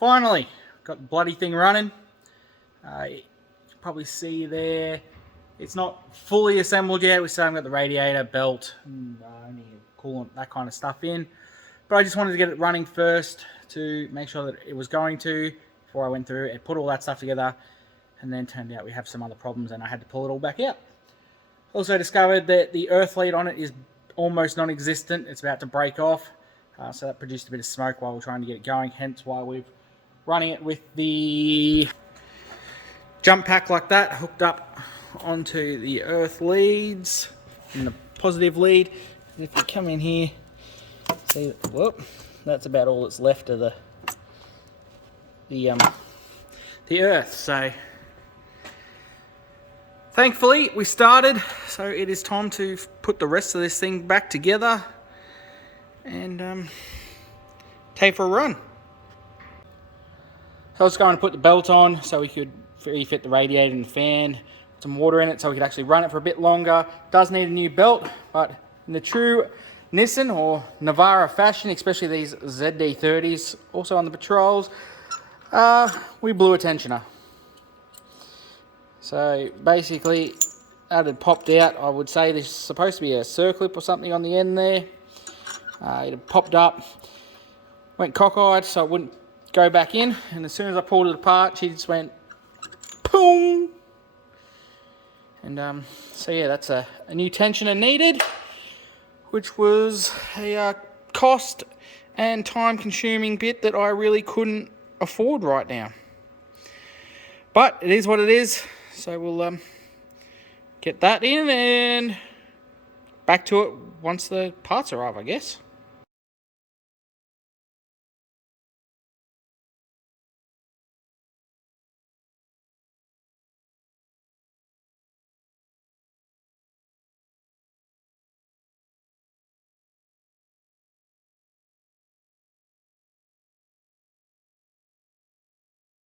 Finally, got the bloody thing running. You can probably see there, it's not fully assembled yet. We still haven't got the radiator, belt, and only coolant, that kind of stuff in. But I just wanted to get it running first to make sure that it was going to, before I went through and put all that stuff together. And then turned out we have some other problems and I had to pull it all back out. Also discovered that the earth lead on it is almost non-existent. It's about to break off. So that produced a bit of smoke while we're trying to get it going. Hence why we're running it with the jump pack like that, hooked up onto the earth leads and the positive lead. And if you come in here, see, whoop, that's about all that's left of the earth. So thankfully we started, so it is time to put the rest of this thing back together and take for a run. So I was going to put the belt on so we could refit the radiator and the fan, put some water in it so we could actually run it for a bit longer. Does need a new belt, but in the true Nissan or Navara fashion, especially these ZD30s, also on the patrols, we blew a tensioner. So basically, that had popped out. I would say there's supposed to be a circlip or something on the end there. It had popped up, went cockeyed, so it wouldn't go back in. And as soon as I pulled it apart, she just went boom. And so yeah, that's a new tensioner needed, which was a cost and time-consuming bit that I really couldn't afford right now. But it is what it is. So we'll get that in and back to it once the parts arrive, I guess.